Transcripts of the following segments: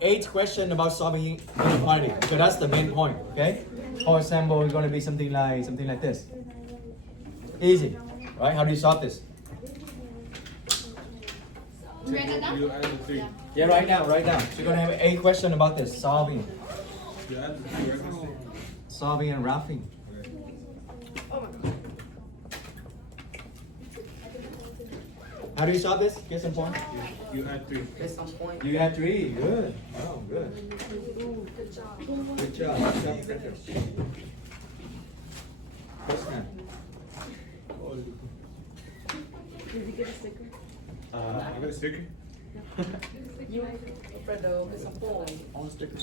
8 questions about solving inequality, because that's the main point. Okay. For example, it's going to be something like this. Easy, right? How do you solve this? Write it down? You add the 3. Yeah, right now. So you're going to have 8 questions about this solving, You add the 3, right? solving and graphing. Oh my god. How do you solve this? Get some points. You add 3. At some point. You have 3. Good. Oh, good. Good job. Good job. First time. Did you get a sticker? I got a sticker. You Fredo, get some points. On sticker.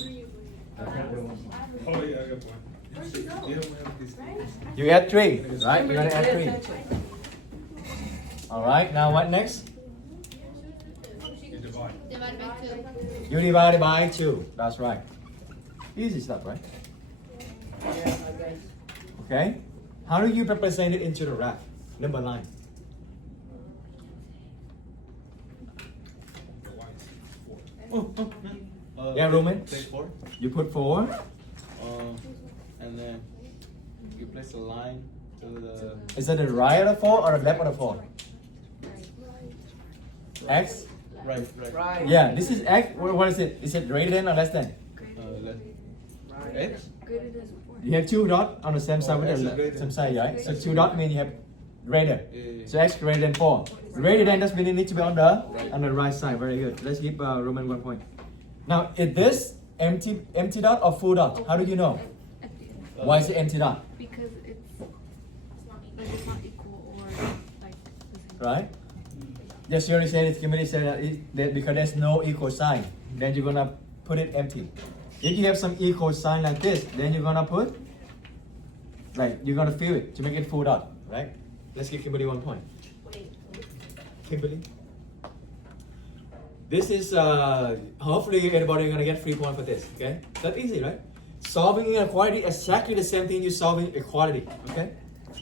Oh yeah, I got one. Yeah, we have this. You add 3, right? You're gonna add 3. All right. Now what next? You divide. Divided by 2. You divide it by 2. That's right. Easy stuff, right? Yeah, I guess. Okay. How do you represent it into the graph? Number line. The y is 4. Yeah, Roman. Take 4. You put 4. And then you place a line to the. Is it the right of the 4 or the left of the 4? X? Right. Right. Yeah, this is X. What is it? Is it greater than or less than? Left. Right. X. You have 2 dots on the same side with X is the greater. same side, right? So 2 dots mean you have greater. Yeah. So X greater than 4. Greater than does mean it needs to be on the right side. Very good. Let's give Roman 1 point. Now, is this empty dot or full dot? How do you know? Why is it empty dot? Because it's not equal or like the same. Right? Yes, you already said it. Kimberly said that because there's no equal sign, then you're gonna put it empty. If you have some equal sign like this, then you're gonna put, like, you're gonna fill it to make it full dot, right? Let's give Kimberly 1 point. Kimberly. This is, hopefully everybody gonna get 3 points for this, okay? That's easy, right? Solving inequality, exactly the same thing you solving equality, okay?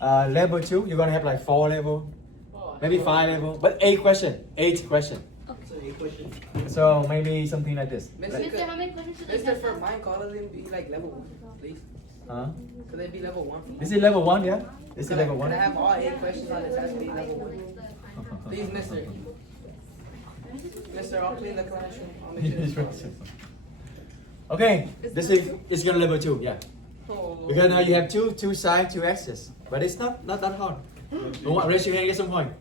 Level 2, you're gonna have like 4 level, maybe 5 level, but 8 question. So 8 questions. So maybe something like this. Mister, how many questions should I Mr. get? For mine, call them be like level 1, please. Huh? Could they be level 1? This is level 1, yeah? This is level 1. Can I have all 8 questions on this has to be level 1? Please, Mr. Mr. I'll clean the classroom. I'll make sure it's right. Okay, this is it's gonna level 2, yeah. Oh. Because now you have two sides, 2 axes, but it's not that hard. Raise your hand, get some point.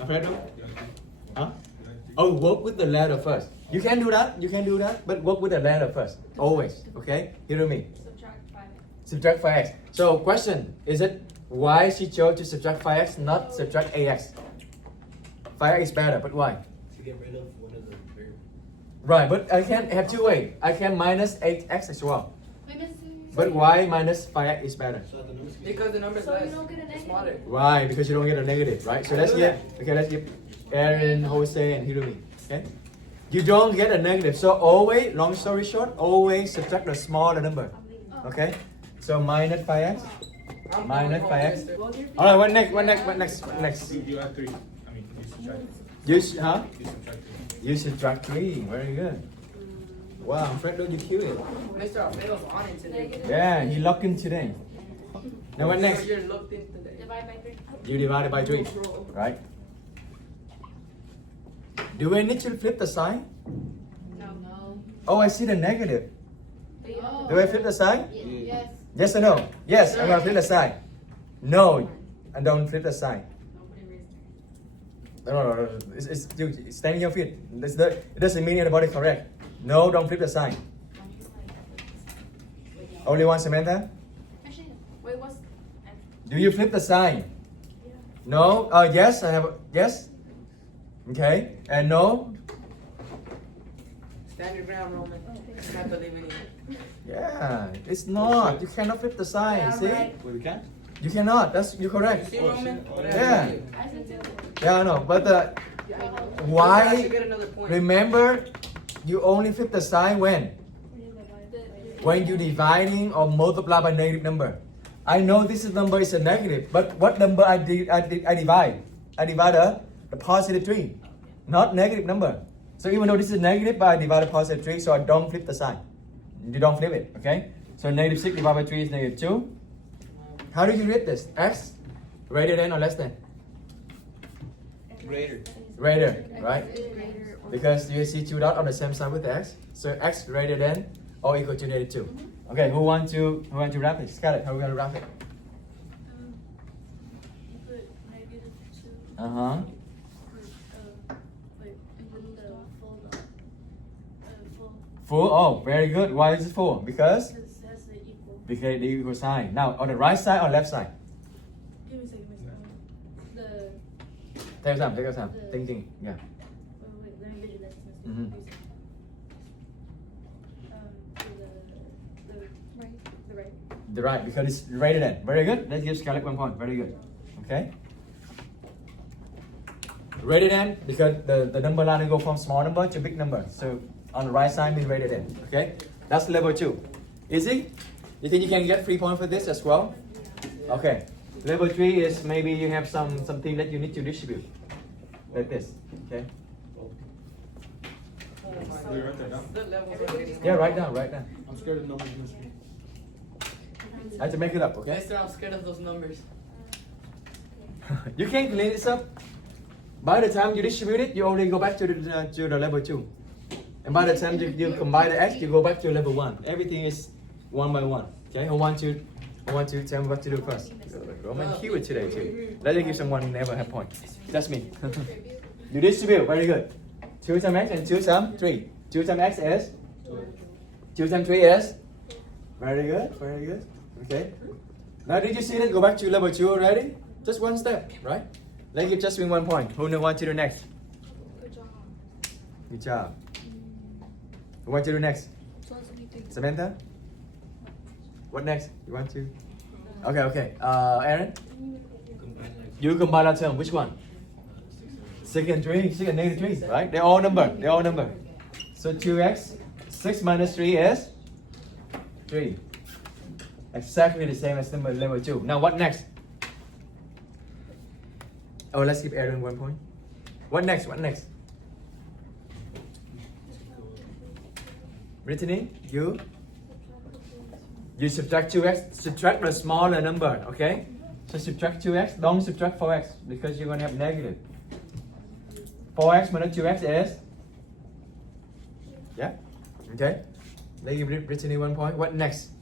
Alfredo? Huh? Oh, work with the letter first. You can do that, but work with the letter first. Always, okay? Hear me. Subtract 5x. So, question, is it why she chose to subtract 5x, not subtract ax? 5x is better, but why? To get rid of one of the variables. Right, but I can have 2 ways. I can minus 8x as well. Wait, Mister. But why minus 5x is better? So the numbers Because the number's So you less. don't get a negative? Smaller. Why? Because you don't get a negative, right? So let's give Aaron, Jose, and Hirumi. Okay? You don't get a negative. So always, long story short, always subtract the smaller number. Okay? So minus 5x. I'm Minus going home, 5x. Mr. Alright, what next? You add 3. I mean, you subtract 3. You You subtract 3. You subtract 3. Very good. Wow, Fredo, you killed it. Mr. Alfredo's on it today. Yeah, he locked in today. Now what next? You're looked in today. Divide by 3. You divide it by 3, right? Do we need to flip the sign? No. Oh, I see the negative. Oh. Do I flip the sign? Yes. Yes or no? Yes, I'm gonna flip the sign. No, I don't flip the sign. No. It's you stand in your feet. It doesn't mean anybody correct. No, don't flip the sign. Only one, Samantha? Actually, wait, what's... Do you flip the sign? No? Yes, I have. Yes? Okay. And no? Stand your ground, Roman. You not believe in it. Yeah, it's not. You cannot flip the sign. Yeah, See? right. Wait, we can't? You cannot. You're You correct. see, Roman? Yeah. I said 2. Yeah, I know. But I why? should get another point. Remember, you only flip the sign when? When you dividing or multiply by negative number. I know this number is a negative, but what number I divide? I divide the positive 3, not negative number. So even though this is negative, but I divided positive 3, so I don't flip the sign. You don't flip it, okay? So negative 6 divided by 3 is negative 2. How do you read this? X greater than or less than? Greater. Greater, right? Greater or Because you see 2 dots on the same side with the x. So x greater than or equal to negative 2. Okay, who want to wrap it? Scarlett, how are we going to wrap it? put negative 2. Uh-huh. Wait, include the full dot. Full. Full, oh, very good. Why is it full? Because Because it has the equal. the equal sign. Now, on the right side or left side? Give me a second. The. Take your time. Thinking, yeah. Wait, let me get you that. Mhm. The right. The right, because it's greater than. Very good. Let's give Scarlett 1 point. Very good. Okay. Greater than, because the number line will go from small number to big number. So on the right side means greater than. Okay. That's level 2. Easy? You think you can get 3 points for this as well? Okay. Level 3 is maybe you have something that you need to distribute. Like this. Okay. We write that down. The levels are getting. Yeah, write down. I'm scared of numbers, Miss B. I have to make it up, okay? Mister, I'm scared of those numbers. You can clean this up. By the time you distribute it, you already go back to the level 2. And by the time you combine the x, you go back to level 1. Everything is 1 by 1. Okay, who want to tell me what to do first? Roman cute today too. Let me give someone who never have point. That's me. You distribute, very good. 2 times x and 2 times 3. 2 times x is? 2 times 3 is? Very good. Okay. Now did you see that? Go back to level 2 already? Just one step, right? Let's give just 1 point. Who want to do next? Good job. Good job. Who want to do next? Samantha? What next? You want to? Okay. Aaron? You combine that term. Which one? 6 and 3. 6 and negative 3, right? They're all number. So 2x, 6 minus 3 is? 3. Exactly the same as number level 2. Now what next? Oh, let's give Aaron 1 point. What next? Brittany, you subtract 2x, subtract the smaller number, okay? So subtract 2x, don't subtract 4x because you're going to have negative. 4x minus 2x is? Yeah? Okay. Let's give Brittany 1 point. What next?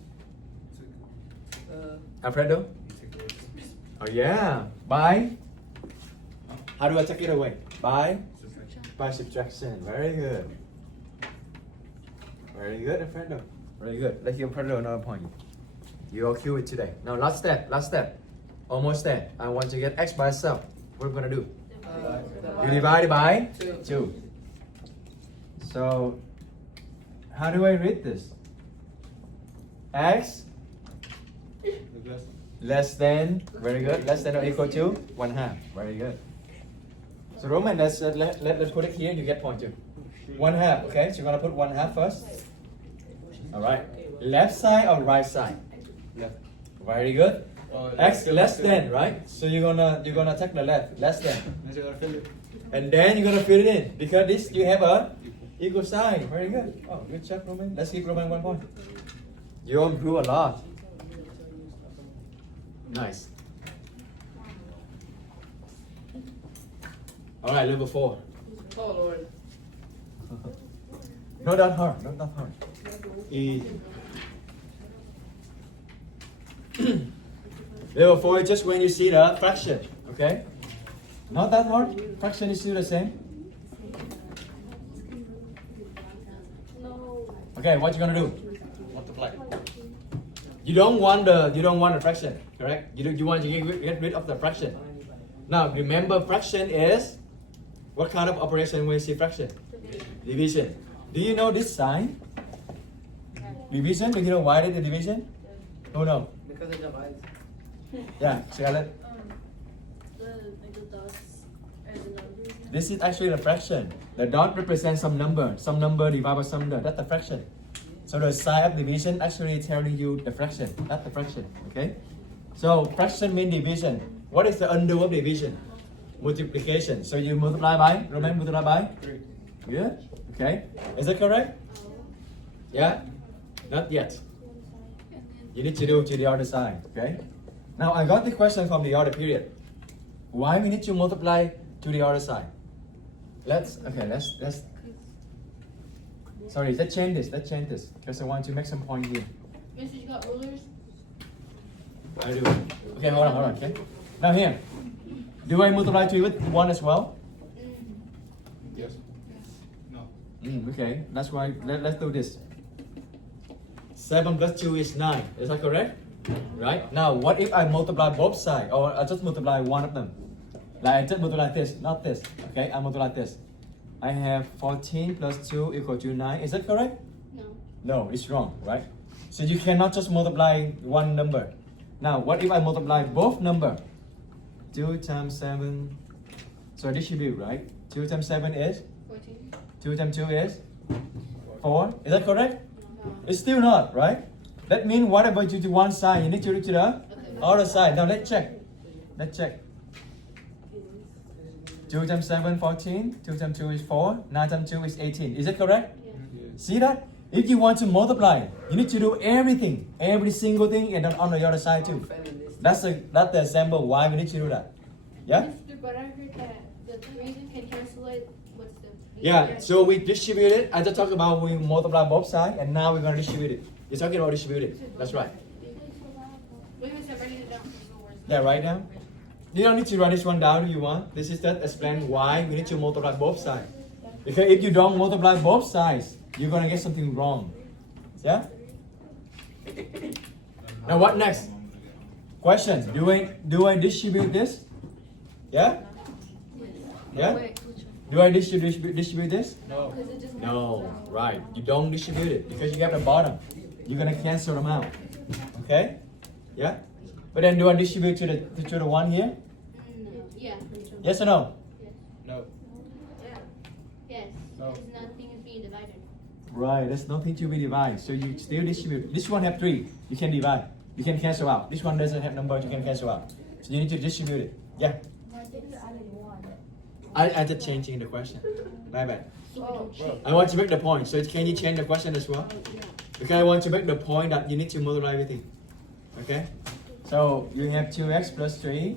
Alfredo? Oh yeah. By? How do I take it away? By subtraction. Very good, Alfredo. Very good. Let's give Alfredo another point. You all cute today. Now last step. Almost there. I want to get x by itself. What are we gonna do? You divide it by 2. So how do I read this? X less than, very good, less than or equal to 1/2. Very good. So Roman, let's put it here. You get point 2. 1/2. Okay, so you're gonna put 1/2 first. All right. Left side or right side? Left. Very good. X less than, right? So you're gonna take the left, less than, Miss, you gotta fill it. and then you're gonna fill it in because this you have a equal sign. Very good. Oh, good job, Roman. Let's give Roman 1 point. You improve a lot. Nice. All right, level 4. Oh Lord. Not that hard. Easy. Level 4 is just when you see the fraction, okay? Not that hard. Fraction is still the same. No. Okay, what you gonna do? Multiply. You don't want the fraction, correct? You want to get rid of the fraction. Now remember, fraction is what kind of operation when you see fraction? Division. Do you know this sign? Division. Do you know why it is division? Who know? Because it divides. Yeah, Scarlett. The dots as a number. This is actually the fraction. The dot represents some number. Some number divided by some number. That's the fraction. So the sign of division actually telling you the fraction. That's the fraction. Okay. So fraction means division. What is the undo of division? Multiplication. So you multiply by. Remember multiply by Good. Okay. Is that correct? Yeah? Not yet. You need to do to the other side. Okay? Now I got the question from the other period. Why we need to multiply to the other side? Let's sorry, let's change this. Because I want to make some point here. Mister, you got rulers? I do. Okay, hold on, okay? Now here. Do I multiply 2 with 1 as well? Yes. No. Okay, that's why let's do this. 7 plus 2 is 9. Is that correct? Right? Now, what if I multiply both sides? Or I just multiply one of them? Like I just multiply this, not this. Okay, I multiply this. I have 14 plus 2 equal to 9. Is that correct? No. No, it's wrong, right? So you cannot just multiply one number. Now, what if I multiply both number? 2 times 7. So distribute, right? 2 times 7 is? 14. 2 times 2 is? 4. Is that correct? No. It's still not, right? That means whatever you do to one side, you need to do to the other side. Now let's check. 2 times 7, 14. 2 times 2 is 4. 9 times 2 is 18. Is it correct? Yeah. See that? If you want to multiply, you need to do everything. Every single thing and then on the other side too. That's the example why we need to do that. Yeah? Mister, but I heard that the 3 can cancel it. What's the... Yeah, so we distribute it. I just talked about we multiply both sides and now we're going to distribute it. You're talking about distribute it. That's right. Wait, Mister, writing it down. Yeah, write down. You don't need to write this one down if you want. This is just explain why we need to multiply both sides. Because if you don't multiply both sides, you're going to get something wrong. Yeah? Now what next? Question. Do I distribute this? Yeah? Yeah? Wait, which one? Do I distribute this? No. Because it just... No, right. You don't distribute it because you get the bottom. You're gonna cancel them out. Okay? Yeah? But then do I distribute to the one here? Yeah. Yes or no? No. Yes. No. Because nothing is being divided. Right, there's nothing to be divided. So you still distribute. This one have 3. You can divide. You can cancel out. This one doesn't have number, you can cancel out. So you need to distribute it. Yeah? I just changing the question. My bad. I want to make the point. So can you change the question as well? Because I want to make the point that you need to multiply everything. Okay? So you have 2x plus 3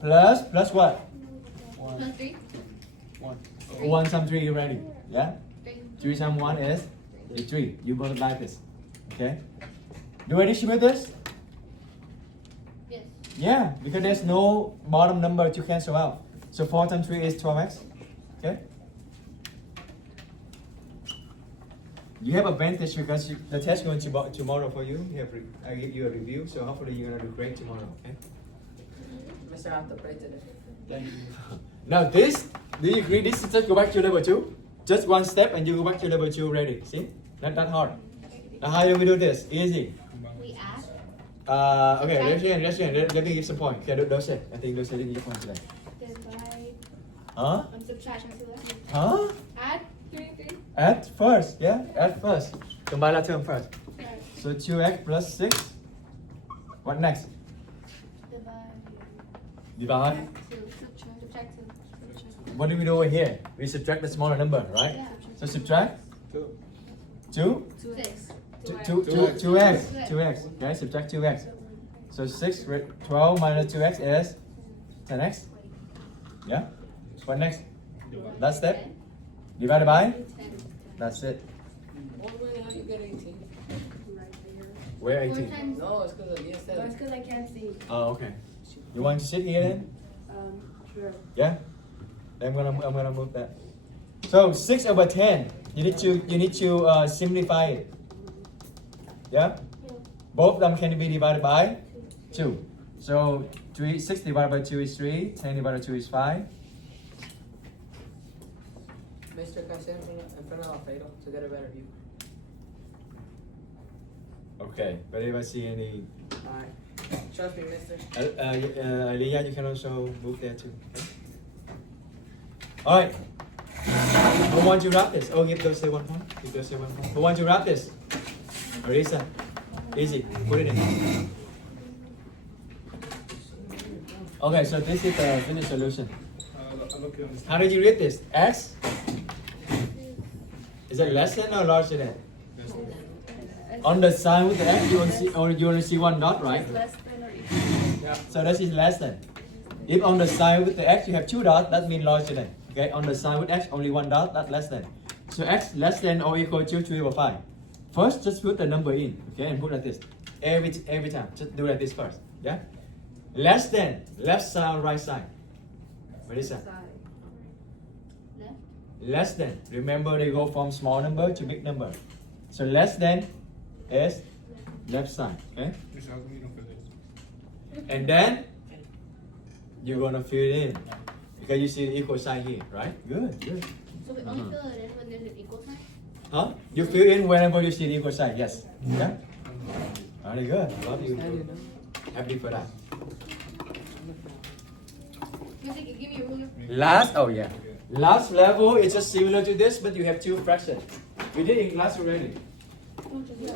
plus what? 1. 3. 1. 1 times 3 already. Yeah? 3. 3 times 1 is 3. You multiply this. Okay? Do I distribute this? Yes. Yeah, because there's no bottom number to cancel out. So 4 times 3 is 12x. Okay? You have advantage because the test is going to be tomorrow for you. I give you a review, so hopefully you're going to do great tomorrow. Okay? Mr. I have to pray today. Thank you. Now this, do you agree? This is just go back to level 2. Just one step and you go back to level 2 ready. See? Not that hard. Now how do we do this? Easy. We add. Okay, let me give some point. Okay, those it. I think those didn't give point today. Divide. Huh? Subtraction to that. Huh? Add. 3. Add first, yeah? Add first. Combine that term first. Right. So 2x plus 6. What next? Divide. Subtract 2. What do we do over here? We subtract the smaller number, right? Yeah. So subtract 2. 2? 6. 2x. Okay, subtract 2x. So 12 minus 2x is 10x. Yeah? What next? Last step? Divided by? 10. That's it. How you get 18? Where 4 18? times. No, it's because of the That's because I can't see. Oh, okay. You want to sit here then? Sure. Yeah? I'm gonna move that. So 6 over 10. You need to simplify it. Yeah? Both of them can be divided by 2. So 6 divided by 2 is 3. 10 divided by 2 is 5. Mr. Can I stand in front of Alfredo to get a better view? Okay. But if I see any, Alright. Trust me, mister. Aliyah, you can also move there too. Okay? All right. Who wants to wrap this? Oh, give those say 1 point. Give those say 1 point. Who wants to wrap this? Marisa. Easy. Put it in. Okay, so this is the finished solution. I'll look on this. How did you read this? X Is it less than or larger than? On the side with the x, you only see one dot, right? Less than or equal. So that is less than. If on the side with the x you have two dots, that means larger than. Okay, on the side with x only one dot, that's less than. So x less than or equal to 3 over 5. First, just put the number in, okay, and put like this. Every time, just do like this first. Yeah. Less than, left side, right side. What is that? Left. Less than. Remember, they go from small number to big number. So less than is left side. Okay. Just how come you don't feel this? And then you're gonna fill it in because you see the equal sign here, right? Good, good. So we only fill it in when there's an equal sign? Huh? You fill in whenever you see the equal sign. Yes. Yeah. Very good. Love you. Happy for that. Music, give me a ruler. Last, oh yeah. Last level is just similar to this, but you have two fractions. We did in class already. What did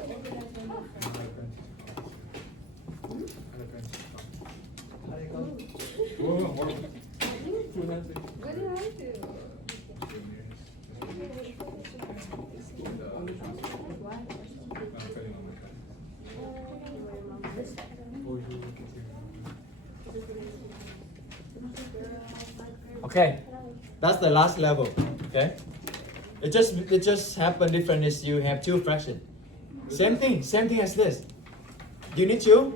I do? Okay, that's the last level. Okay, it just happened different is you have two fractions. Same thing as this. You need to.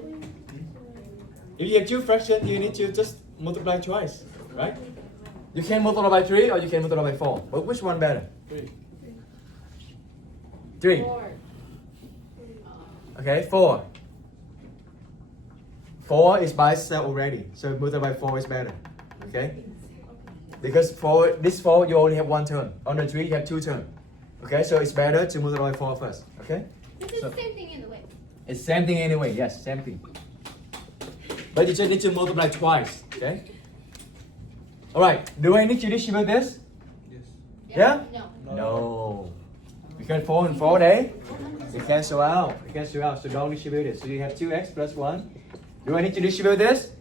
If you have two fractions, you need to just multiply twice, right? You can multiply by 3 or you can multiply by 4. But which one better? 3. Okay, 4. 4 is by itself already, so multiply by 4 is better. Okay? Because for this 4 you only have one term. On the 3 you have two terms. Okay, so it's better to multiply by 4 first. Okay? This is the same thing in the way. It's same thing anyway, yes, same thing. But you just need to multiply twice. Okay? Alright, do I need to distribute this? Yes. Yeah? No. No. Because 4 and 4 they cancel out. So don't distribute it. So you have 2x plus 1. Do I need to distribute this?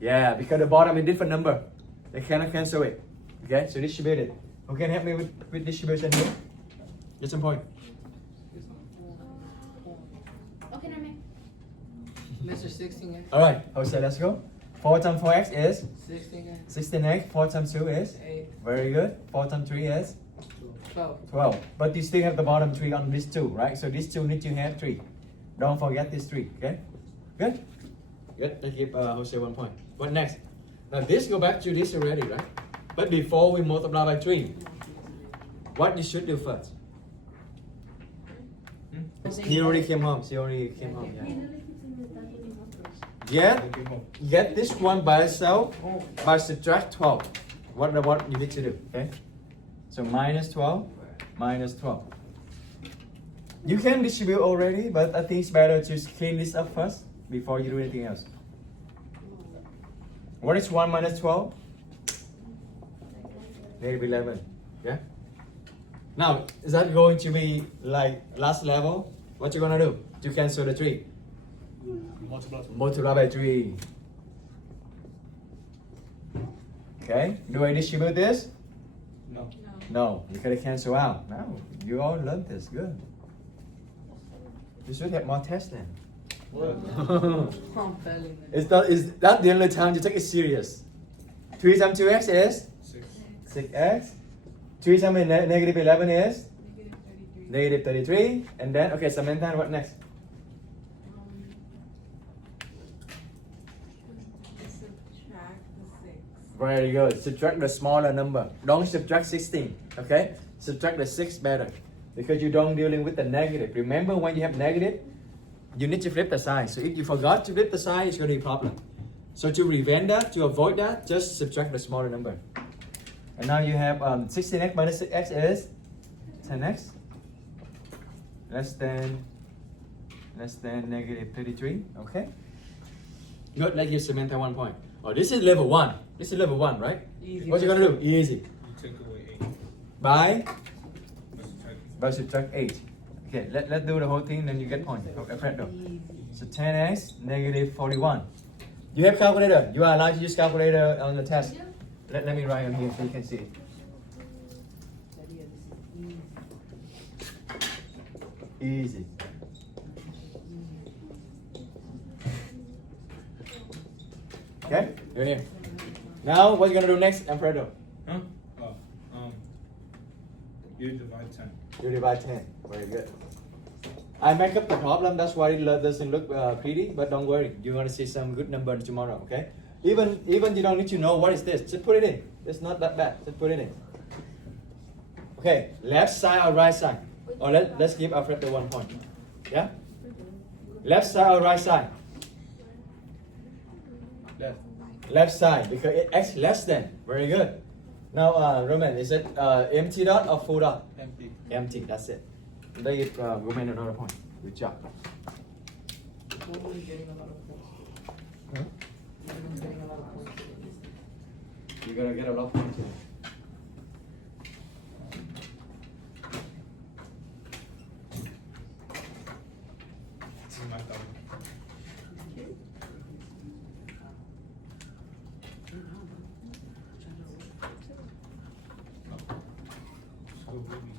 Yeah, because the bottom is different number. They cannot cancel it. Okay, so distribute it. Who can help me with distribution here? Get some point. Okay, never mind. Mr. 16x. Alright, Jose, let's go. 4 times 4x is 16x. 16x. 4 times 2 is 8. very good. 4 times 3 is 12. 12. But you still have the bottom 3 on these two, right? So these two need to have 3. Don't forget this 3, okay? Good? Good. Let's give Jose 1 point. What next? Now this go back to this already, right? But before we multiply by 3, what you should do first? He already came home. Yeah. Get this one by itself by subtract 12. What you need to do, okay? So minus 12, minus 12. You can distribute already, but I think it's better to clean this up first before you do anything else. What is 1 minus 12? Negative 11. Yeah? Now, is that going to be like last level? What you gonna do to cancel the 3? Multiply by 3. Okay, do I distribute this? No. No, you gotta cancel out. No, you all learned this, good. You should have more tests then. I'm failing. Is that the only time you take it serious? 3 times 2x is 6x. 3 times negative 11 is negative 33. And then, okay, Samantha, what next? Subtract the 6. Very good. Subtract the smaller number. Don't subtract 16, okay? Subtract the 6 better. Because you don't dealing with the negative. Remember when you have negative, you need to flip the sign. So if you forgot to flip the sign, it's going to be a problem. So to prevent that, to avoid that, just subtract the smaller number. And now you have 16x minus 6x is 10x. Less than negative 33. Okay. Good. Let's give Samantha 1 point. Oh, this is level 1. This is level 1, right? Easy. What you gonna do? Easy. You take away 8. By Let's subtract. subtract 8. Okay, let's do the whole thing, then you get point. Okay, so 10x negative 41. You have calculator. You are allowed to use calculator on the test. Let me write on here so you can see it. Easy. Okay, you're here. Now, what you gonna do next, Alfredo? Huh? Oh, you divide 10. You divide 10. Very good. I make up the problem, that's why it doesn't look pretty, but don't worry. You're gonna see some good number tomorrow, okay? Even you don't need to know what is this. Just put it in. It's not that bad. Just put it in. Okay, left side or right side? Or let's give Alfredo 1 point. Yeah? Left side or right side? Left. Left side, because it x less than. Very good. Now, Roman, is it empty dot or full dot? Empty. Empty, that's it. They give Roman another point. Good job. Only getting a lot of points. Huh? Even getting a lot of points. You're gonna get a lot of points. This is my thumb. So, baby,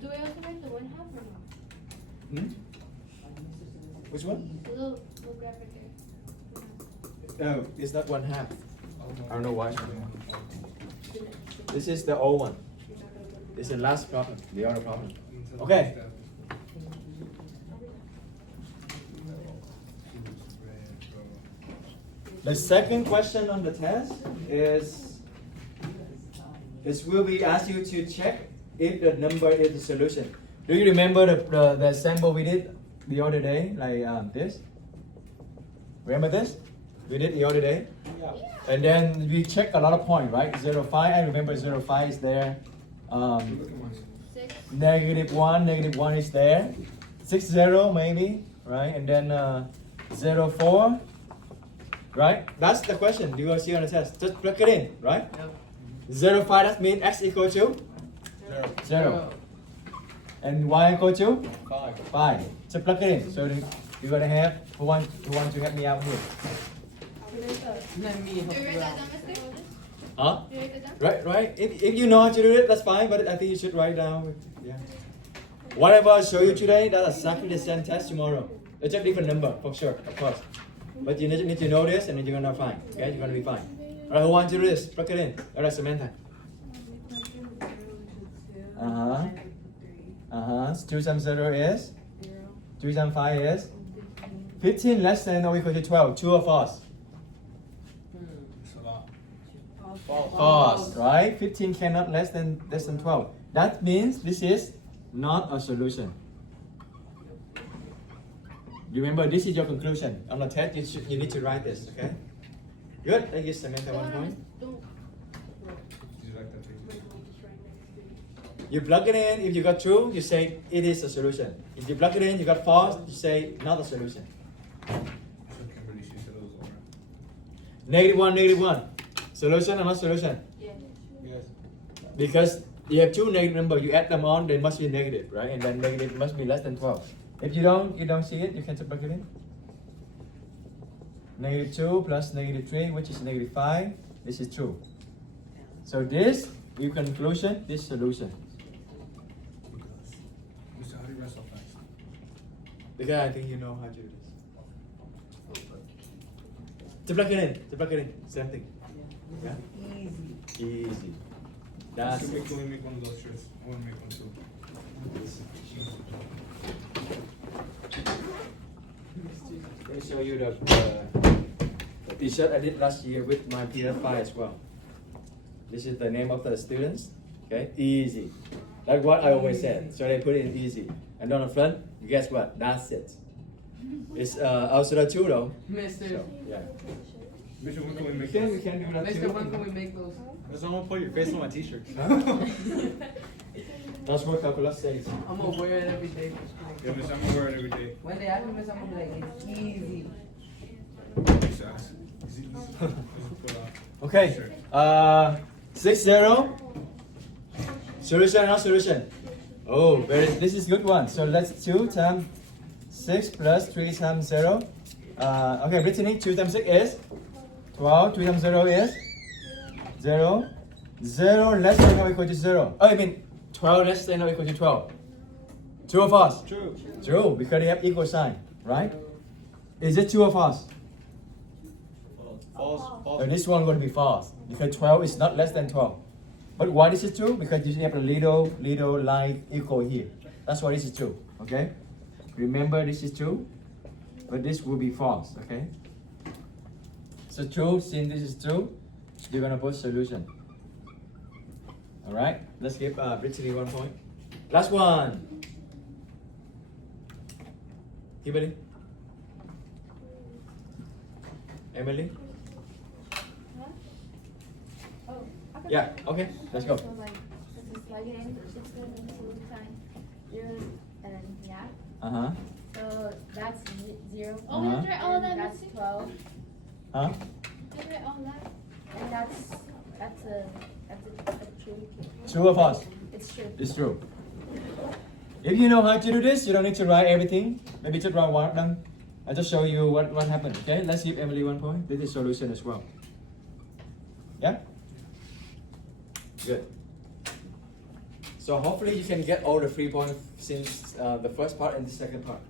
Do we also write the 1/2 or not? Hmm? Which one? The little graphic there. Oh, it's not 1/2. I don't know why. Oh. This is the old one. It's the last problem, the other problem. Okay. The second question on the test is will be ask you to check if the number is the solution. Do you remember the sample we did the other day, like this? Remember this? We did the other day? Yeah. And then we check a lot of points, right? 0.5, I remember 0.5 is there. Look at mine. 6. -1 is there. 60 maybe, right? And then 0.4, right? That's the question you will see on the test. Just plug it in, right? Yep. 0.5, that means x equal to 0. And y equal to 5. So plug it in. So you're gonna have who want to help me out here? Let me Do help you write you that out. down, mister? Huh? Do you write that down? Right. If you know how to do it, that's fine. But I think you should write down. Yeah. Whatever I show you today, that's exactly the same test tomorrow. It's just different number for sure, of course. But you need to know this, and then you're gonna fine. Okay, you're gonna be fine. Alright, who wants to do this? Plug it in. Alright, Samantha. So 2 times 0 is 2 times 5 is 15 less than or equal to 12. True or false? It's a lot. False, right? 15 cannot less than 12. That means this is not a solution. Remember, this is your conclusion. On the test, you need to write this, okay? Good. Thank you, Samantha. 1 point. Don't. Did you like that thing? You plug it in. If you got true, you say it is a solution. If you plug it in, you got false, you say not a solution. Kimberly, she said it was all right. -1. Solution or not solution? Yeah. Yes. Because you have two negative numbers, you add them on, they must be negative, right? And then negative must be less than 12. If you don't see it, you can just plug it in. -2 plus -3, which is -5. This is true. So this, your conclusion, this solution. Mister, how do you write so fast? Because I think you know how to do this. To plug it in, same thing. Yeah? Easy. Easy. That's Can it. we make one of those shirts? I want to make one too. Let me show you the t-shirt I did last year with my PDF file as well. This is the name of the students. Okay, easy. That's what I always said. So they put it in easy. And on the front, guess what? That's it. It's also the two though. Mister, So yeah. Mister, when can we You make can those? do that Mister, too. when can we make those? Does someone put your face on my t-shirt? That's what calculus says. I'm gonna wear it every day for Yeah, school. Mister, I'm gonna wear it every day. When they ask me, Mister, I'm gonna be like, it's easy. Mister, is it easy? Put on. Okay. Sure. 60. Solution or not solution? Oh, this is good one. So let's 2 times 6 plus 3 times 0. Okay, Brittany, 2 times 6 is 12. 3 times 0 is 0. 0 less than or equal to 0. Oh, I mean 12 less than or equal to 12. True or false? True. True, because they have equal sign, right? Is it true or false? False. False. So this one going to be false because 12 is not less than 12. But why this is true? Because you have a little line equal here. That's why this is true. Okay. Remember this is true, but this will be false. Okay. So true. Since this is true, you're gonna put solution. All right. Let's give Brittany 1 point. Last one. Kimberly. Emily. Oh, Yeah. Okay. Let's go. So like, this is like it's going to sign 0 and yeah. Uh-huh. So that's 0. Oh, we have to write all of and that. that's 12. Huh? We have to write all that. And that's a true. True or false? It's true. It's true. If you know how to do this, you don't need to write everything. Maybe just write one of them. I'll just show you what happened. Okay, let's give Emily 1 point. This is solution as well. Yeah? Good. So hopefully you can get all the 3 points since the first part and the second part.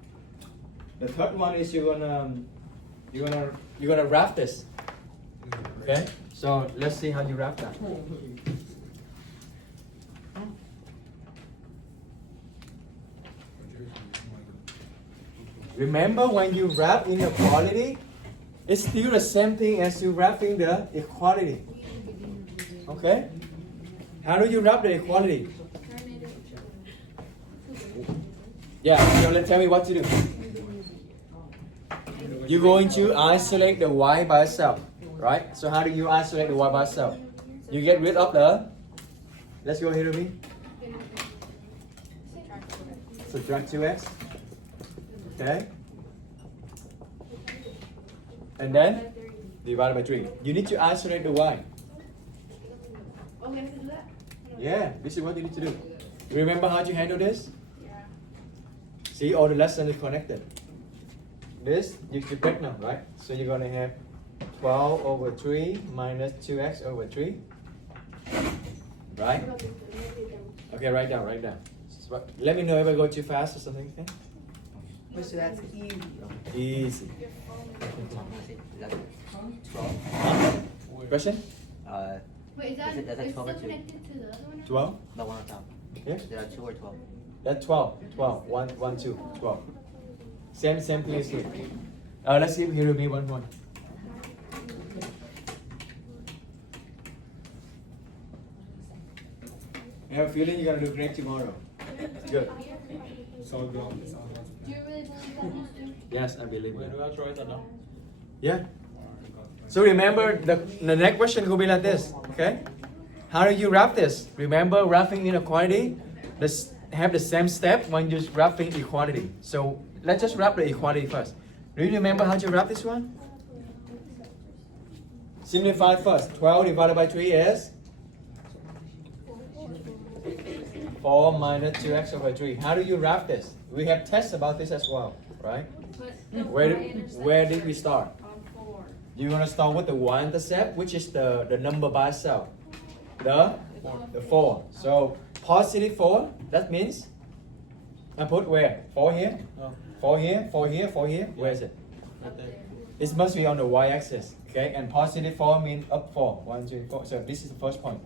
The third one is you're gonna wrap this. Okay? So let's see how you wrap that. Remember when you wrap inequality, it's still the same thing as you wrapping the equality. Okay? How do you wrap the equality? Yeah, so tell me what to do. You're going to isolate the y by itself, right? So how do you isolate the y by itself? You get rid of the, let's go here with me. Subtract 2x. Okay. And then divide by 3. You need to isolate the y. Oh, we have to do that? Yeah, this is what you need to do. Remember how to handle this? Yeah. See, all the lessons is connected. This, you should break now, right? So you're going to have 12 over 3 minus 2x over 3. Right? Okay, write down. So, let me know if I go too fast or something. Okay? So that's easy. Easy. Twelve. Question? Wait, is that Is it- that's it's like 12 or still 2? connected to the other one? 12? The one on top. Yeah? There are 2 or 12. That's 12. 12. 1, 2. 12. Same place here. Let's see if here with me 1 more. I have a feeling you're gonna do great tomorrow. Good. It's all good. It's all good. Do you really believe that, Mister? Yes, I believe Wait, do you. I have to write that down? Yeah. So remember, the next question will be like this. Okay? How do you wrap this? Remember, wrapping inequality have the same step when you're wrapping equality. So let's just wrap the equality first. Do you remember how to wrap this one? Simplify first. 12 divided by 3 is 4 minus 2x over 3. How do you wrap this? We have tests about this as well, right? Where did we start? On 4. You're gonna start with the y-intercept, which is the number by itself. The 4. So positive 4, that means I put where? 4 here? Oh, 4 here, 4 here, 4 here. Where is it? right there. It must be on the y-axis. Okay, and positive 4 means up 4. 1, 2, 4. So this is the first point.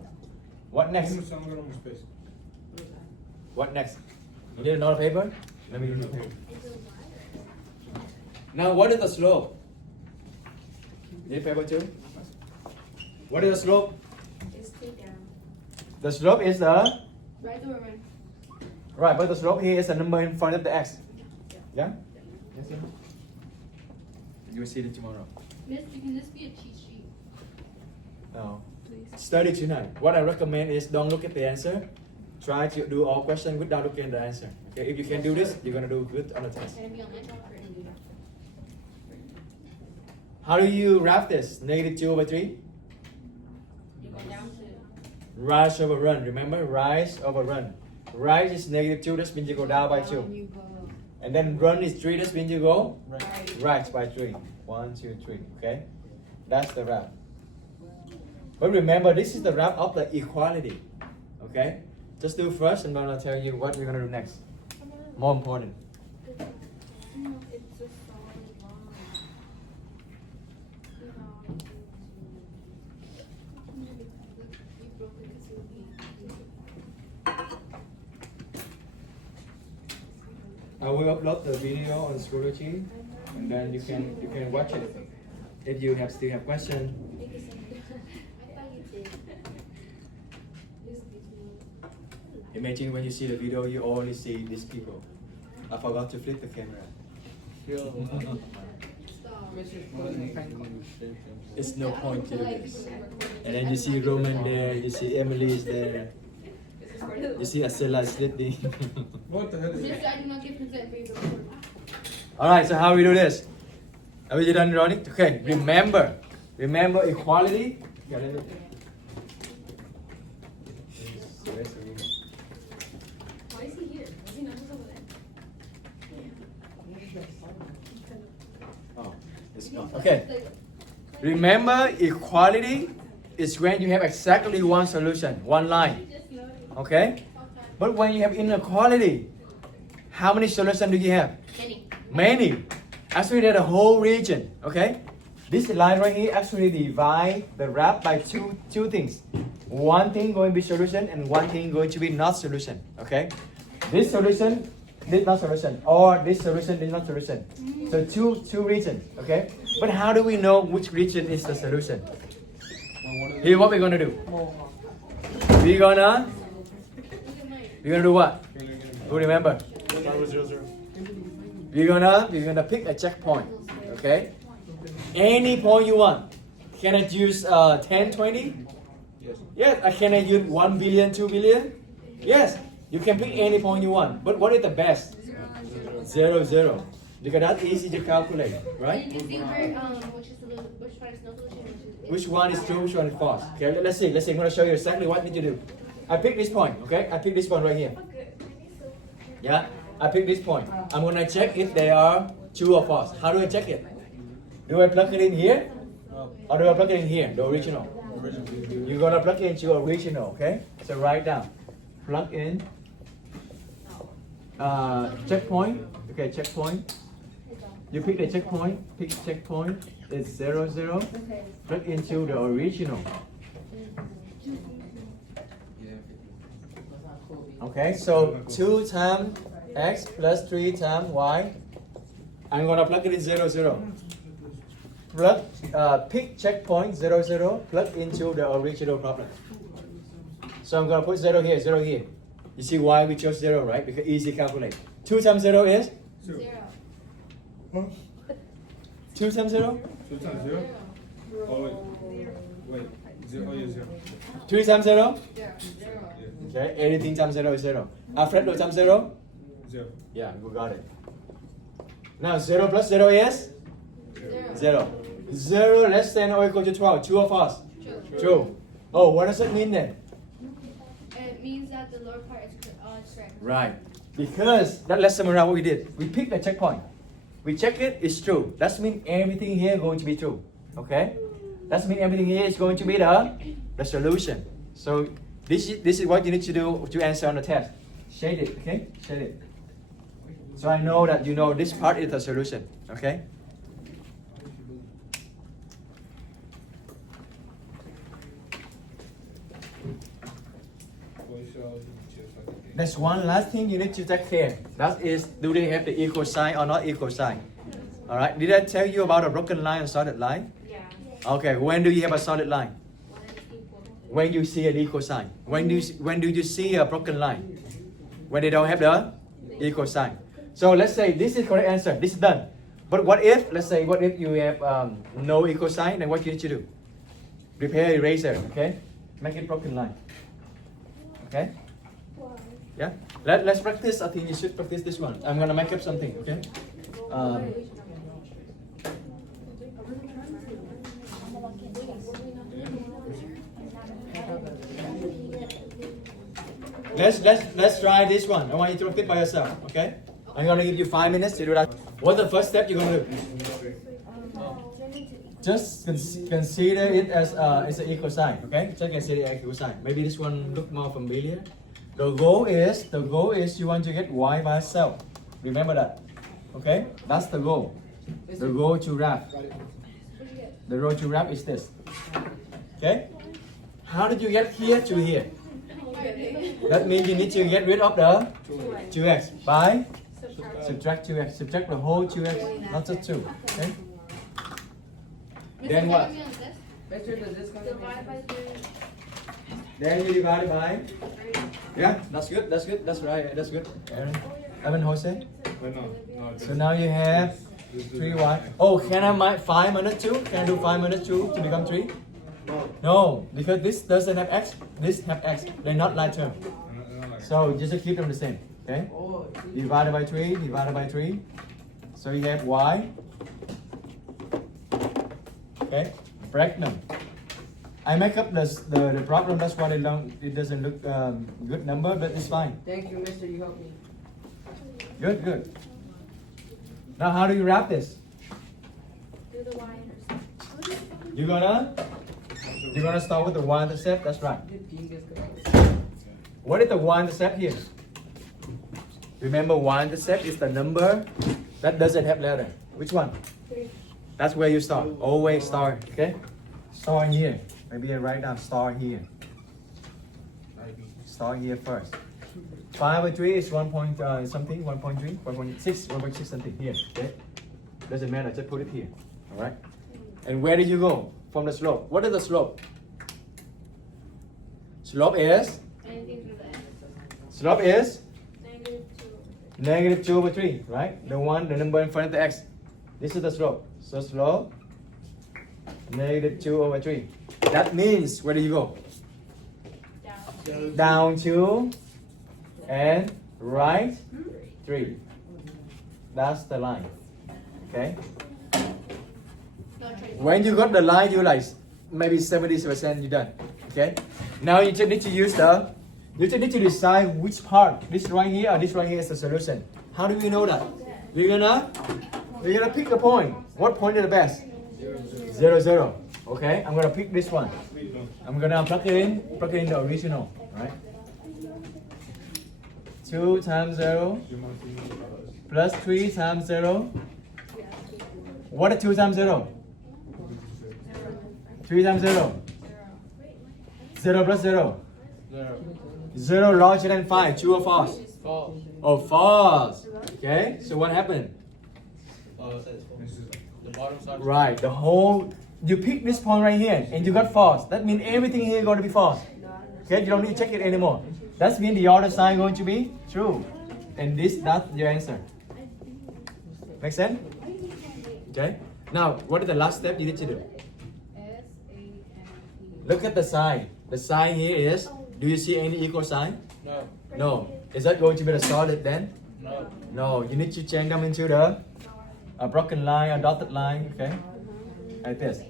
What next? Space. What next? You need another paper? Let me give you a paper. Now, what is the slope? Need paper too? What is the slope? It's 2 down. The slope is the Right over right. right, but the slope here is a number in front of the x. Yeah? Yes, sir. You will see it tomorrow. Mister, can this be a cheat sheet? No. Please. Study tonight. What I recommend is don't look at the answer. Try to do all questions without looking at the answer. Okay, if you can do this, you're gonna do good on the test. Can it be on my top or in the How do you wrap this? Negative 2 over 3? You go down to. Rise over run. Remember? Rise over run. Rise is negative 2, that means you go down by 2. You go. And then run is 3, that means you go Right. right by 3. 1, 2, 3. Okay? That's the wrap. But remember, this is the wrap of the equality. Okay? Just do first, and then I'll tell you what we're gonna do next. More important. It's a solid line. You broke it to I will upload the video on Schoology, and then you can watch it. If you still have questions. I thought you did. Imagine when you see the video, you only see these people. I forgot to flip the camera. It's no point to do this. And then you see Roman there, you see Emily is there, you see Acela sleeping. What the hell is Just that? I do not get present for you. Alright, so how we do this? Are we done running? Okay, remember equality. Yeah, let me- Why is he here? Is he not just over there? Oh, it's gone. Okay. Remember, equality is when you have exactly one solution, one line. Okay? But when you have inequality, how many solutions do you have? Many. Actually, there's a whole region. Okay? This line right here actually divide the wrap by two things. One thing going to be solution and one thing going to be not solution. Okay? This solution, this not solution, or this solution is not solution. So two regions. Okay? But how do we know which region is the solution? Here, what we're gonna do? We're gonna do what? Who remember? We're gonna pick a checkpoint. Okay? Any point you want. Can I use 10, 20? Yes. Yes. Can I use 1 billion, 2 billion? Yes. You can pick any point you want. But what is the best? 0, 0. Because that's easy to calculate, right? And you see where which is the which one is no solution, Which one is true, which one is false? Okay, let's see. I'm gonna show you exactly what need to do. I pick this point, okay? I pick this one right here. Yeah, I pick this point. I'm gonna check if they are true or false. How do I check it? Do I plug it in here? Or do I plug it in here, the original? You're gonna plug it into original, okay? So write down. Plug in. Checkpoint. Okay, checkpoint. You pick the checkpoint. Pick checkpoint. It's 0, 0. Plug into the original. Okay, so 2 times x plus 3 times y. I'm gonna plug it in 0, 0. Pick checkpoint 0, 0. Plug into the original problem. So I'm gonna put 0 here, 0 here. You see why we chose 0, right? Because easy to calculate. 2 times 0 is? 0. 2 times 0? 2 times 0? Oh, wait. 0. Oh, yeah, 0. 3 times 0? 0. Okay, anything times 0 is 0. Alfredo times 0? 0. Yeah, we got it. Now 0 plus 0 is? 0. 0 less than or equal to 12. True or false? True. Oh, what does it mean then? It means that the lower part is correct. Right. Because, let's summarize what we did. We picked a checkpoint. We check it, it's true. That means everything here is going to be true. Okay? That means everything here is going to be the solution. So this is what you need to do to answer on the test. Shade it, okay? Shade it. So I know that you know this part is the solution. Okay? There's one last thing you need to take care. That is, do they have the equal sign or not equal sign? Alright, did I tell you about a broken line and solid line? Yeah. Okay, when do you have a solid line? One is equal. When you see an equal sign. When do you see a broken line? When they don't have the equal sign. So let's say this is correct answer. This is done. But what if, let's say, what if you have no equal sign? Then what you need to do? Prepare eraser, okay? Make it broken line. Okay? Yeah? Let's practice. I think you should practice this one. I'm gonna make up something, okay? Let's try this one. I want you to repeat by yourself, okay? I'm gonna give you 5 minutes to do that. What's the first step you're gonna do? Turn into just consider it as it's an equal sign. Okay, just consider it as equal sign. Maybe this one look more familiar. The goal is you want to get y by itself. Remember that. Okay, that's the goal. The goal to wrap. The goal to wrap is this. Okay. How did you get here to here? That means you need to get rid of the 2x by subtract 2x. Subtract the whole 2x, not just 2. Okay. Then what? Mister, does this come Divide by 3. Then you divide it by. Yeah, that's good. That's good. That's right. That's good. Aaron, Jose. But no. So now you have 3y. Oh, can I 5 minus 2? Can I do 5 minus 2 to become 3? No, because this doesn't have x. This have x. They're not like term. So just keep them the same. Okay. Divided by 3. Divided by 3. So you have y. Okay. Break them. I make up the problem. That's why it doesn't look good number, but it's fine. Thank you, Mister. You helped me. Good, good. Now how do you wrap this? Do the y intercept. You're gonna start with the y-intercept. That's right. Genius. What is the y-intercept here? Remember, y-intercept is the number that doesn't have letter. Which one? 3. That's where you start. Always start. Okay. Start here. Maybe I write down start here. Start here first. 5 by 3 is 1 point something, 1.3, 1.6, 1.6 something here. Okay. Doesn't matter. Just put it here. All right. And where did you go from the slope? What is the slope? Slope is. Anything through the end. Slope is -2. -2 over 3, right? The number in front of the x. This is the slope. So slope -2 over 3. That means where do you go? Down. Down 2 and right 3. That's the line. Okay. No, try. When you got the line, you like maybe 70% you're done. Okay. Now you just need to use you just need to decide which part, this right here or this right here is the solution. How do we know that? We're gonna pick the point. What point is the best? 0, 0. Okay. I'm gonna pick this one. I'm gonna plug it in the original. Right. 2 times 0 plus 3 times 0. What is 2 times 0? 3 times 0. 0 plus 0. 0 larger than 5. True or false? False. Oh, false. Okay. So what happened? The bottom side. Right. You pick this point right here and you got false. That means everything here is going to be false. Okay. You don't need to check it anymore. That means the other side going to be true. And that's your answer. Make sense? Okay. Now, what is the last step you need to do? Look at the sign. The sign here is, do you see any equal sign? No. No. Is that going to be the solid then? No. No. You need to change them into a broken line, a dotted line. Okay. Like this.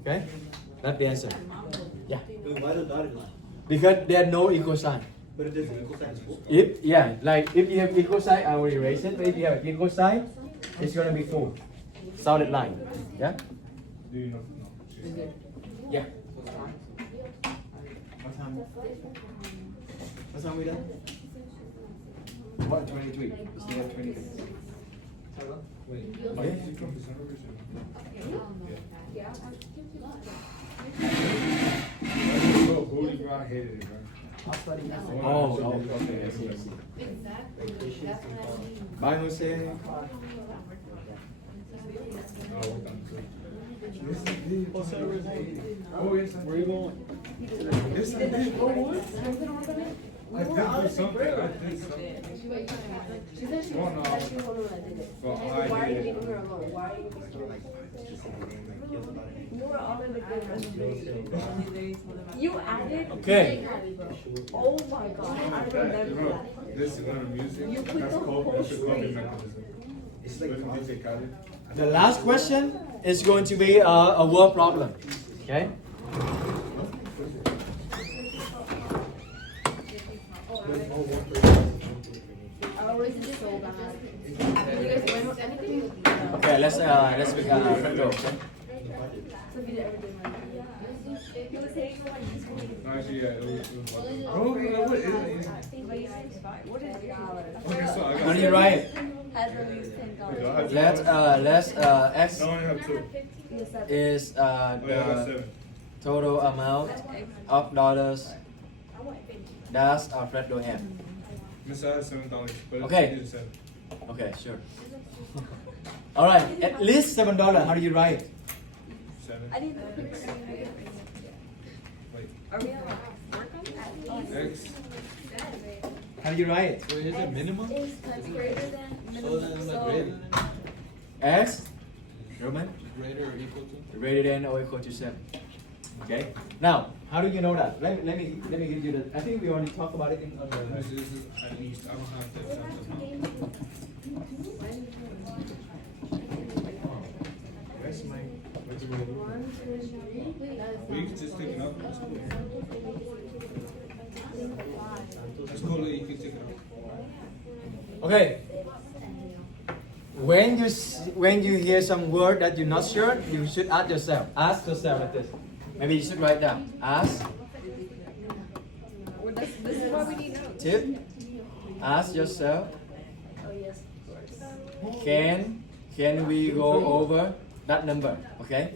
Okay. That's the answer. Yeah. Why the dotted line? Because there are no equal sign. But it doesn't equal sign. If you have equal sign, I will erase it. But if you have equal sign, it's gonna be full, solid line. Yeah. Do you know? No. Yeah. What time we done? 1:23. We still have 20 minutes. Why did you come to celebration? So Holy Ground, I hated it, man. Oh, okay. I see. Exactly. That's what I mean. Bye, Jose. I worked on it. Oh, yes, Where are you going? Yes, I did. Oh, what? I did do something. She said she Oh, no. that she wanted to do it. Well, I said, why are you I did. leaving her alone? Why are you leaving her alone? You were all in the good resolution. You added? Okay. Oh my god, I remember that. This is not music. You put That's the called whole that's a coping screen. mechanism. It's like When DJ Khaled. The last question is going to be a word problem. Okay. Okay. Let's pick a okay. Yeah, it was one. Oh, what is it? What is it? Okay, so I got How do you write it? Has at least $10. I have two. Let's x I only have two. is Oh, yeah, I got the 7. total amount of dollars that Alfredo have. Miss, I had $7, but Okay. it is 7. Okay, sure. All right, at least $7. How do you write it? 7. Wait. Are we on work on that? X. How do you write it? So is it minimum? Is greater than So then the greater than X, Roman, greater or equal to? greater than or equal to 7. Okay. Now, how do you know that? Let me give you the. I think we already talked about it in on the. This is at least. I don't have the amount. Where's my? We can just take it up. It's cool. It's cool. You can take it up. Okay. When you hear some word that you're not sure, you should ask yourself. Ask yourself like this. Maybe you should write down. Ask. This is why we need notes. Tip. Ask yourself. Can we go over that number? Okay.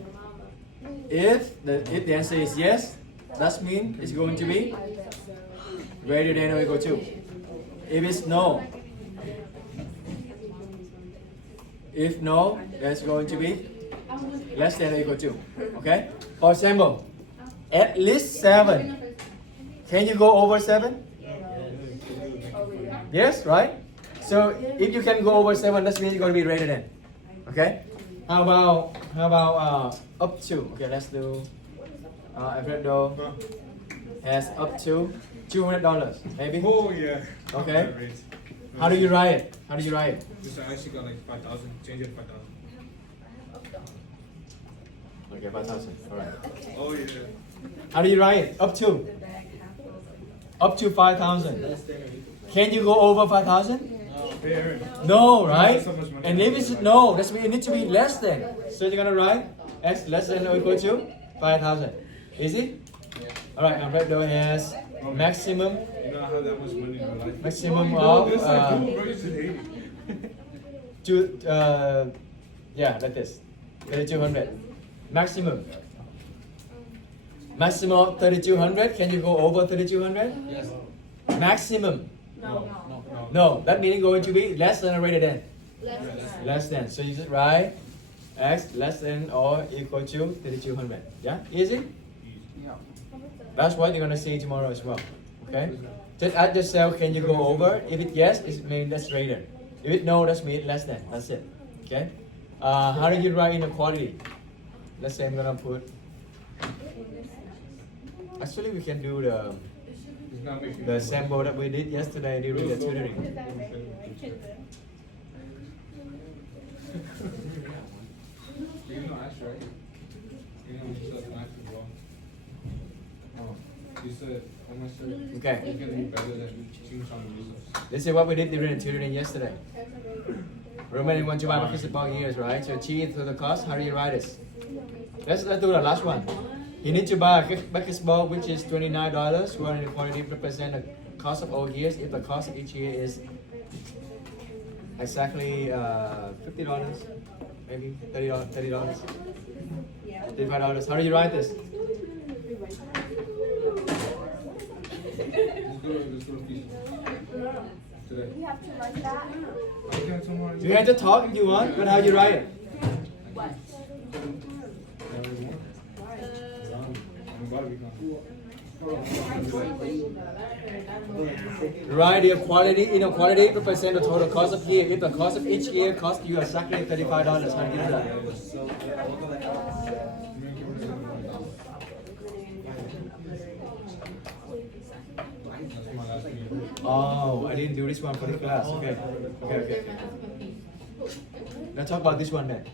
If the answer is yes, that means it's going to be greater than or equal to. If it's no, if no, that's going to be less than or equal to. Okay. For example, at least 7. Can you go over 7? Yes, right? So if you can go over 7, that means it's going to be greater than. Okay? How about up to? Okay, let's do Alfredo has up to $200, maybe? Oh, yeah. Okay. How do you write it? How do you write it? Just I actually got like 5,000. Change it 5,000. Okay, 5,000. Alright. Oh, yeah. How do you write it? Up to? Up to 5,000. Can you go over 5,000? Fair. No, right? So much money. And if it's no, that's mean it needs to be less than. So you're gonna write x less than or equal to 5,000. Easy? Alright, Alfredo has maximum You know, I have that much money in my life. maximum of It's like, who brings it here? yeah, like this. 3,200. Maximum. Maximum of 3,200. Can you go over 3,200? Yes. Maximum. No. No, that meaning going to be less than or greater than. Less Less than. So you just write x less than or equal to 3,200. Yeah, easy. Yeah. That's what you're gonna see tomorrow as well. Okay. Just ask yourself, can you go over? If it yes, it means that's greater. If it no, that means less than. That's it. Okay. How do you write inequality? Let's say I'm gonna put. Actually, we can do It's not making the sample that we did yesterday during the tutoring. You know, Ash, right? You know, you said math as well. You said, I'm not sure. Okay. It's gonna be better than teaching some results. This is what we did during the tutoring yesterday. Remember, you want to buy basketball years, right? So achieve to the cost. How do you write this? Let's do the last one. You need to buy a basketball which is $29, where inequality represent the cost of all years. If the cost of each year is exactly $50, maybe $30, $35. How do you write this? Let's go to pieces. Today. You have to like that. Okay, tomorrow. You have to talk if you want, but how do you write it? Right, the inequality represent the total cost of year. If the cost of each year costs you exactly $35, how do you do that? Oh, I didn't do this one for the class. Okay. Let's talk about this one then.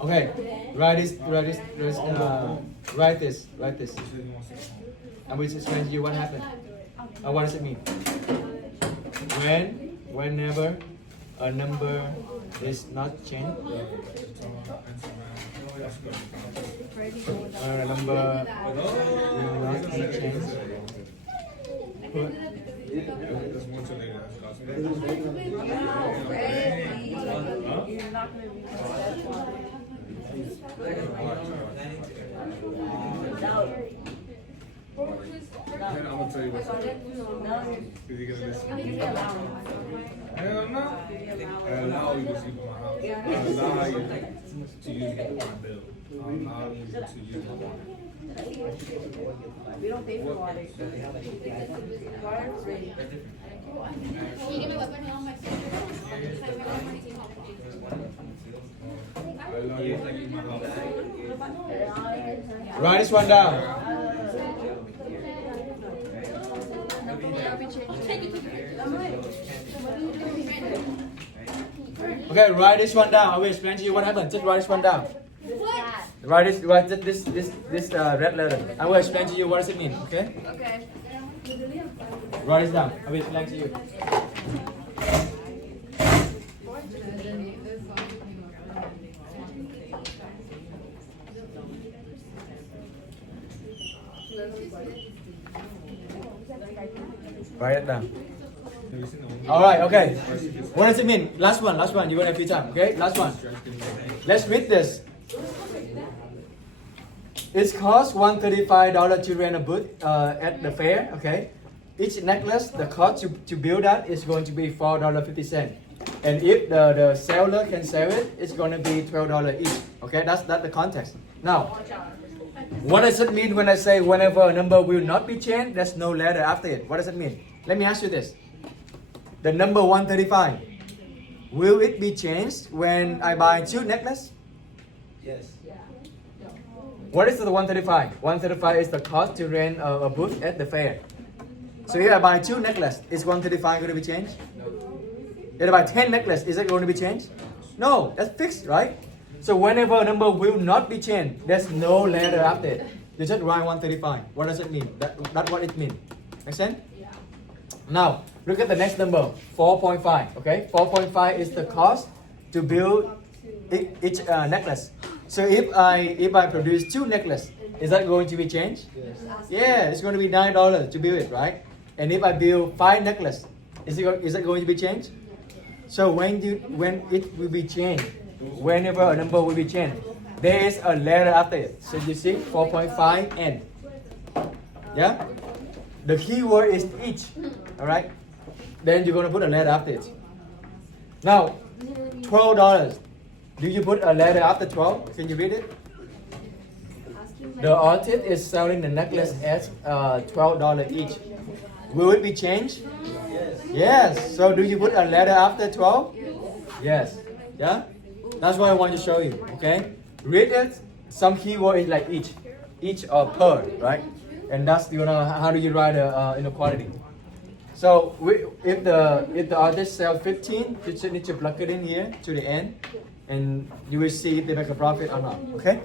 Okay, write this. And we explain to you what happened. What does it mean? whenever a number is not changed, a number will not be changed. Put That's one to later. You're not gonna be that's why. Then I'm gonna tell you what's up. Is he gonna listen? Hell no. I allow you to sleep in my house. I allow you to use my bill. I allow you to use my water. We don't pay for water. Water is free. Can you give me what went on my I allow you to use my house. write this one down. Okay, write this one down. I will explain to you what happened. Just write this one down. Write this red letter. I will explain to you what does it mean. Okay? Okay. Write this down. I will explain to you. Write it down. Alright, okay. What does it mean? Last one. You're gonna have your time. Okay? Last one. Let's read this. It costs $135 to rent a booth at the fair. Okay? Each necklace, the cost to build that is going to be $4.50. And if the seller can sell it, it's going to be $12 each. Okay? That's the context. Now, what does it mean when I say whenever a number will not be changed, there's no letter after it? What does it mean? Let me ask you this. The number 135, will it be changed when I buy 2 necklaces? Yes. What is the 135? 135 is the cost to rent a booth at the fair. So if I buy 2 necklaces, is 135 going to be changed? If I buy 10 necklaces, is it going to be changed? No, that's fixed, right? So whenever a number will not be changed, there's no letter after it. You just write 135. What does it mean? That's what it means. Make sense? Yeah. Now, look at the next number, 4.5. Okay, 4.5 is the cost to build each necklace. So if I produce 2 necklaces, is that going to be changed? Yes. Yeah, it's going to be $9 to build it, right? And if I build 5 necklaces, is it going to be changed? So when it will be changed, whenever a number will be changed, there is a letter after it. So you see 4.5 n. Yeah? The key word is each. Alright? Then you're gonna put a letter after it. Now, $12. Do you put a letter after 12? Can you read it? The artist is selling the necklace at $12 each. Will it be changed? Yes. Yes. So do you put a letter after 12? Yes. Yeah? That's what I want to show you. Okay? Read it. Some keyword is like each or per, right? And that's how do you write inequality? So if the artist sells 15, you just need to plug it in here to the end, and you will see if they make a profit or not. Okay?